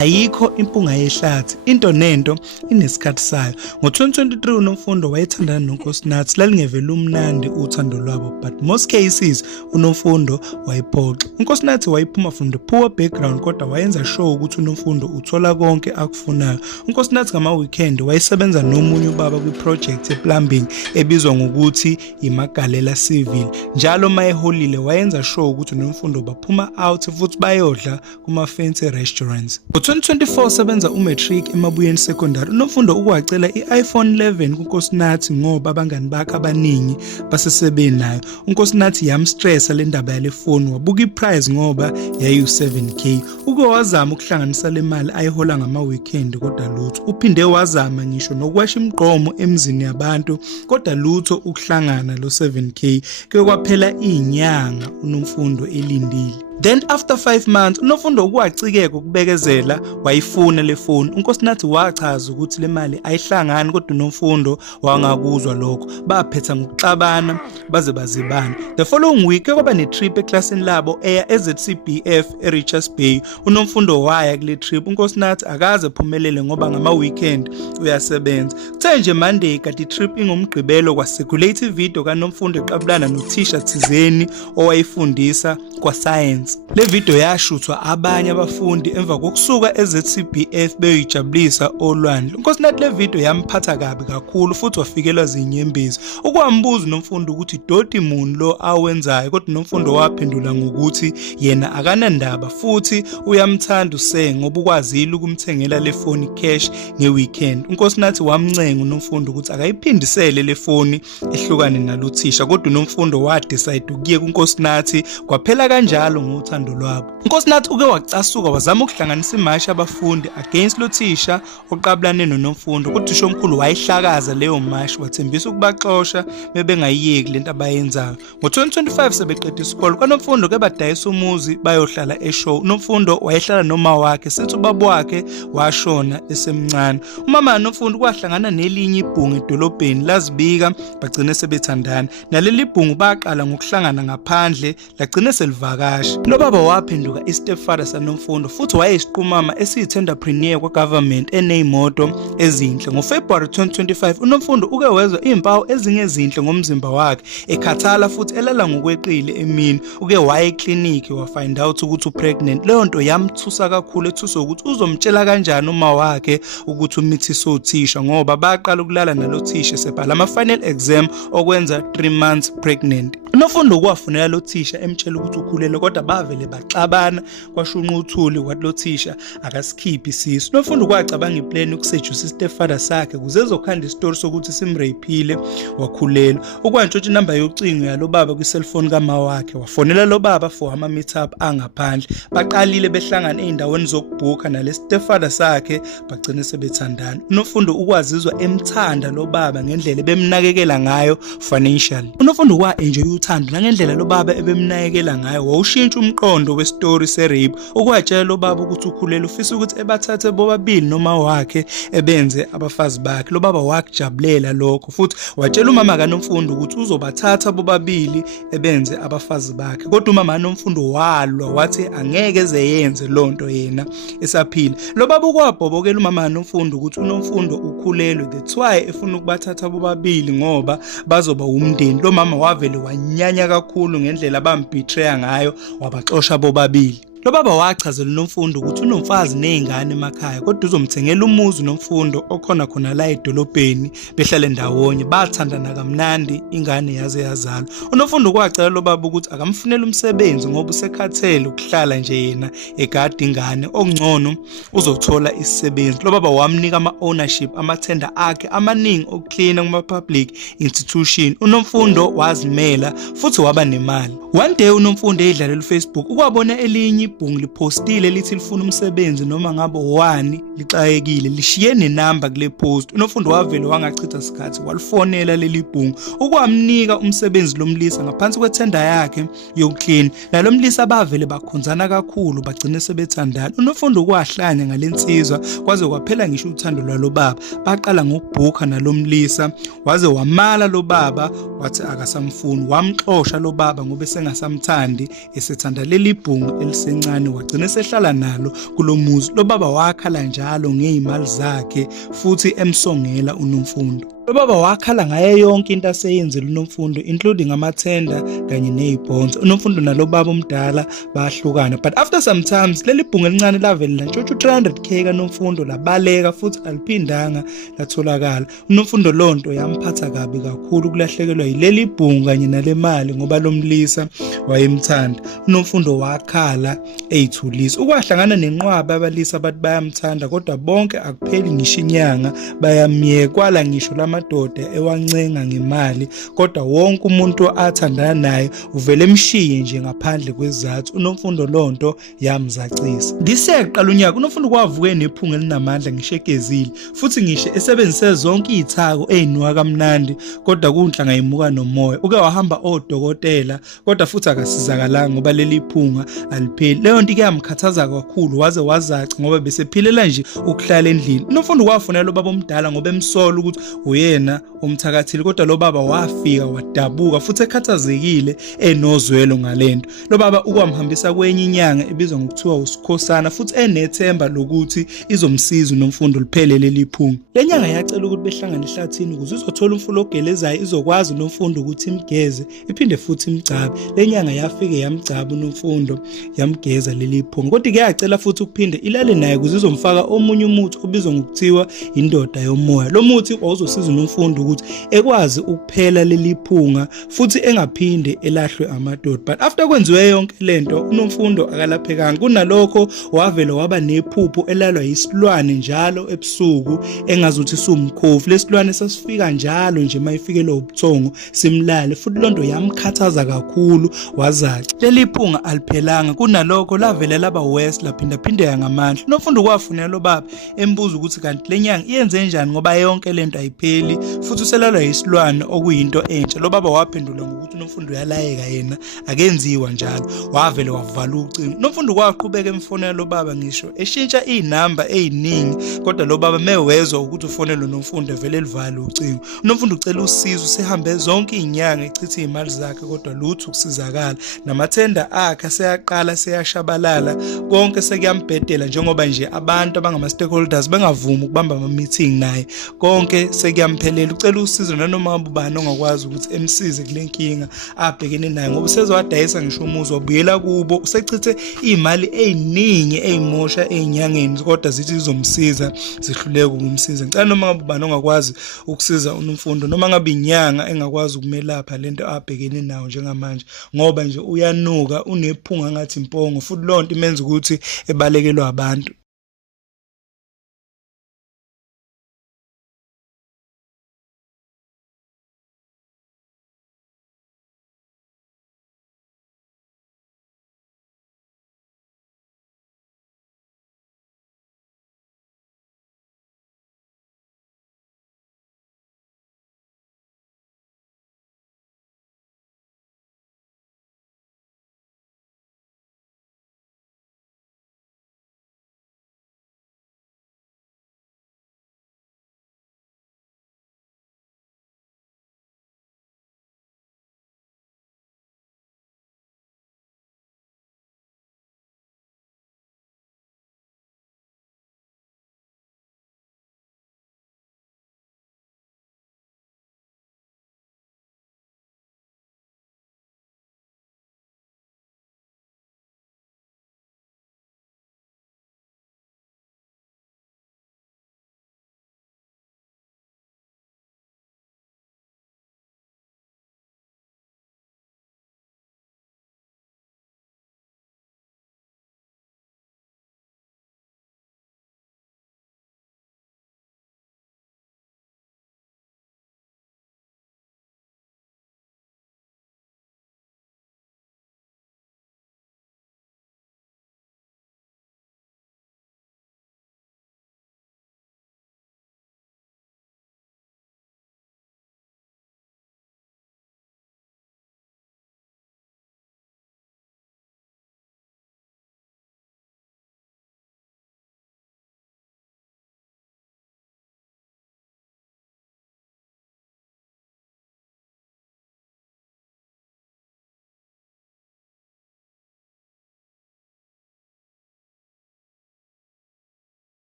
Ayikho impunga yehlathi, into nento inesikhathi sayo. Ngo-2023 uNomfundo wayethandana noNkosinathi, lalingevela umnandi uthando lwabo, but most cases uNomfundo wayiphoxa. uNkosinathi wayiphuma from the poor background kodwa wayenza sure ukuthi uNomfundo uthola konke akufunayo. uNkosinathi ngama-weekend wayesebenza nomunye ubaba kwi-project ye-plumbing ebizwa ngokuthi iMagalela Civil. Njalo mayeholile wayenza sure ukuthi uNomfundo baphuma out futhi bayodla kuma-fancy restaurants. Ngo-2024 sebenza umatric eMabuyeni Secondary, uNomfundo ukwacela i-iPhone 11 kuNkosinathi ngoba abangani bakhe abaningi basesebenayo. uNkosinathi yamstressa le ndaba yale phone, wabuka iprice ngoba yayi-7K. Uke wazama ukuhlanganisa le mali ayihola ngama-weekend kodwa lutho. Uphinde wazama ngisho nokwasha imigqomo emzini yabantu kodwa lutho ukuhlangana lo 7K. Kuye kwaphela inyanga uNomfundo elindile. Then after 5 months uNomfundo ukwacikeka ukubekezela wayifuna le phone. uNkosinathi wachaza ukuthi le mali ayihlangani kodwa uNomfundo wangakuzwa lokho. Baphetha ngokuxabana baze bazibana. The following week kwaba ne-trip eklasini labo eya eZCBF eRichards Bay. uNomfundo waya kule trip. uNkosinathi akaze ephumelele ngoba ngama-weekend uyasebenza. Kuthe nje Monday kanti i-trip ingumgqibelo kwa-circulate video kaNomfundo eqabulana nothisha thizeni owayifundisa kwa-science. Le video yashuthwa abanye abafundi emva kokusuka eZCBF beyoyijabulisa olwandle. uNkosinathi le video yamphatha kabi kakhulu futhi wafikelwa zinyembezi. Ukwambuza uNomfundo ukuthi doti muni lo awenzayo kodwa uNomfundo waphendula ngokuthi yena akanandaba futhi uyamthanda uSeng ngoba ukwazile ukumthengela le phone cash ngeweekend. uNkosinathi wamncenga uNomfundo ukuthi akayiphindisele le phone ehlukane nalothisha kodwa uNomfundo wadecide ukuye kuNkosinathi kwaphela kanjalo ngothando lwabo. uNkosinathi uke wacasuka wazama ukuhlanganisa imashi abafundi against lothisha oqabulane noNomfundo kodwa usho omkhulu wayihlakaza leyo mashi wathembisa ukubaxosha bebengayiyeki lento abayenzayo. Ngo-2025 sebeqeda isikole kwaNomfundo ke badayisa umuzi bayohlala eshow. uNomfundo wayehlala noma wakhe sithi ubaba wakhe washona esemncane. Umama kaNomfundo kwahlangana nelinye ibhungu edolobheni lazibika bagcine sebethandana. Naleli bhungu baqala ngokuhlangana ngaphandle lagcine selivakasha. Lo baba waphenduka i-stepfather saNomfundo futhi wayeyisiqhumama esiyi-tenderpreneur kwa-government eneyimoto ezinhle. NgoFebruary 2025 uNomfundo uke wezwa izimpawu ezingezinhle ngomzimba wakhe, ekhathala futhi elala ngokweqile emini. Uke waya ekliniki wafind out ukuthi upregnant. Leyo nto yamthusa kakhulu, ethusa ukuthi uzomtshela kanjani uma wakhe ukuthi umithisa othisha ngoba baqala ukulala nalothisha sebhala ama-final exam okwenza 3 months pregnant. uNomfundo kwafunela lothisha emtshela ukuthi ukhulelwe kodwa bavele baxabana kwashunqa uthuli wathi lothisha akasikhiphi isisu. uNomfundo kwacabanga iplan ukuseduce istepfather sakhe kuze ezokhanda isitori sokuthi simraphile wakhulelwa. Ukwantshontsha inamba yocingo yalo baba kwi-cellphone kama wakhe wafonela lo baba for ama-meetup angaphandle. Baqalile behlangana ey'ndaweni zokubhukha nale stepfather sakhe bagcine sebethandana. uNomfundo ukwazizwa emthanda lo baba ngendlela ebemnakekela ngayo financially. uNomfundo kwa-enjoy uthando nangendlela lo baba ebemnakekela ngayo. Wawushintsha umqondo we-story se-rape. Ukwatshela lo baba ukuthi ukhulelwe ufisa ukuthi ebathathe bobabili noma wakhe ebenze abafazi bakhe. Lo baba wakujabulela lokho futhi watshela umama kaNomfundo ukuthi uzobathatha bobabili ebenze abafazi bakhe. Kodwa umama kaNomfundo walwa wathi angeke ezeyenze lonto yena esaphila. Lo baba ukwabhobokela umama kaNomfundo ukuthi uNomfundo ukhulelwe, that's why efuna ukubathatha bobabili ngoba bazoba umndeni. Lo mama wavele wanyanya kakhulu ngendlela abambetray ngayo wabaxosha bobabili. Lo baba wachazela uNomfundo ukuthi unomfazi nezingane emakhaya kodwa uzomthengela umuzi uNomfundo okhona khona la edolobheni behlale ndawonye. Bathandana kamnandi, ingane yaze yazalwa. uNomfundo kwacela lo baba ukuthi akamfunele umsebenzi ngoba usekhathele ukuhlala nje yena egada ingane, okungcono uzothola isisebenzi. Lo baba wamnika ama-ownership amathenda akhe amaningi okucleana kuma-public institution. uNomfundo wazimela futhi waba nemali. One day uNomfundo edlalela uFacebook ukwabona elinye ibhungu lipostile lithi lifuna umsebenzi noma ngabe owani lixakekile lishiye nenamba kule post. uNomfundo wavele wangachitha isikhathi walifonela leli bhungu ukwamnika umsebenzi lomlisa ngaphansi kwethenda yakhe yokuclean. Nalo mlisa bavele bakhonzana kakhulu bagcine sebethandana. uNomfundo kwahlanya ngalensizwa kwaze kwaphela ngisho uthando lwalo baba. Baqala ngokubhukha nalomlisa waze wamala lo baba wathi akasamfuni, wamxosha lo baba ngoba sengasamthandi esethanda leli bhungu eliseng esemncane wagcina esehlala nalo kulo muzi. Lo baba wakhala njalo ngey'mali zakhe futhi emsongela uNomfundo. Lo baba wakhala ngayo yonke into aseyenzile uNomfundo, including amathenda kanye ney'bhonzo. uNomfundo nalo baba omdala bahlukana, but after some times leli bhunga elincane lavele lantshontsha u-300k kaNomfundo labaleka futhi aliphindanga latholakala. uNomfundo lonto yamphatha kabi kakhulu ukulahlekelwa yileli bhunga kanye nale mali ngoba lo mlisa wayemthanda. uNomfundo wakhala eyithulisa. Ukwahlangana nenqwaba abalisa abathi bayamthanda kodwa bonke akupheli ngisho inyanga bayamyeka. Kwala ngisho lamadoda ewancenga ngemali kodwa wonke umuntu athandana naye uvele emshiye nje ngaphandle kwezathu. uNomfundo lonto yamzacisa. Ndiseqala unyaka uNomfundo kwavuke nephunga elinamandla ngisho egezile futhi ngisho esebenzise zonke izithako ezinuka kamnandi kodwa kunhlanga yimuka nomoya. Uke wahamba odokotela kodwa futhi akasizakalanga ngoba leli phunga alipheli. Leyo nto iyamkhathaza kakhulu waze wazaca ngoba besephilela nje ukuhlala endlini. uNomfundo kwafonela lo baba omdala ngoba emsola ukuthi uyena umthakathile kodwa lo baba wafika wadabuka futhi ekhathazekile enozwelo ngalento. Lo baba ukwamhambisa kwenye inyanga ebizwa ngokuthiwa uSikhosana futhi enethemba lokuthi izomsiza uNomfundo liphele leli phunga. Le nyanga yacela ukuthi behlangane ehlathini ukuze izothola umfula ogelezayo izokwazi uNomfundo ukuthi imgeze iphinde futhi imgcabe. Le nyanga yafike yamgcaba uNomfundo yamgeza leli phunga kodwa yacela futhi ukuphinde ilale naye ukuze izomfaka omunye umuthi obizwa ngokuthiwa indoda yomoya. Lo muthi wawuzosiza uNomfundo ukuthi ekwazi ukuphela leli phunga futhi engaphinde elahlwe amadoda. But after kwenziwe yonke lento uNomfundo akalaphekanga. Kunalokho wavele waba nephupho elalwa yisilwane njalo ebusuku engazuthi sumkhofu. Lesilwane sasifika njalo nje mayifikele ubuthongo simlale futhi lonto yamkhathaza kakhulu wazaca. Leli phunga aliphelanga. Kunalokho lavele laba worse laphinda phindeka ngamandla. uNomfundo kwafunela lo baba embuza ukuthi kanti le nyanga iyenze njani ngoba yonke lento ayipheli futhi uselalwa yisilwane okuyinto entsha. Lo baba waphendula ngokuthi uNomfundo uyalayeka yena akenziwa njalo. Wavele wavala ucingo. uNomfundo kwaqhubeka emfonela lo baba ngisho eshintsha inamba eziningi kodwa lo baba mewezwa ukuthi ufonela uNomfundo vele elivala ucingo. uNomfundo ucela usizo sehambe zonke izinyanga echitha izimali zakhe kodwa lutho ukusizakala. Namathenda akhe seyaqala seyashabalala konke sekuyambhedela njengoba nje abantu abangama stakeholders bengavumi ukubamba ama meeting naye. Konke sekuyamphelela. Ucela usizo nanoma ubani ongakwazi ukuthi emsize kule nkinga abhekene nayo ngoba sezowadayisa ngisho umuzi wabuyela kubo. Usechithe izimali eziningi ezimosha ezinyangeni kodwa zithi zizomsiza zihluleke ukumsiza. Ngicela noma ubani ongakwazi ukusiza uNomfundo noma ngabe inyanga engakwazi ukumelapha lento abhekene nayo njengamanje ngoba nje uyanuka unephunga ngathi impongo futhi lonto imenza ukuthi ebalekelwe abantu.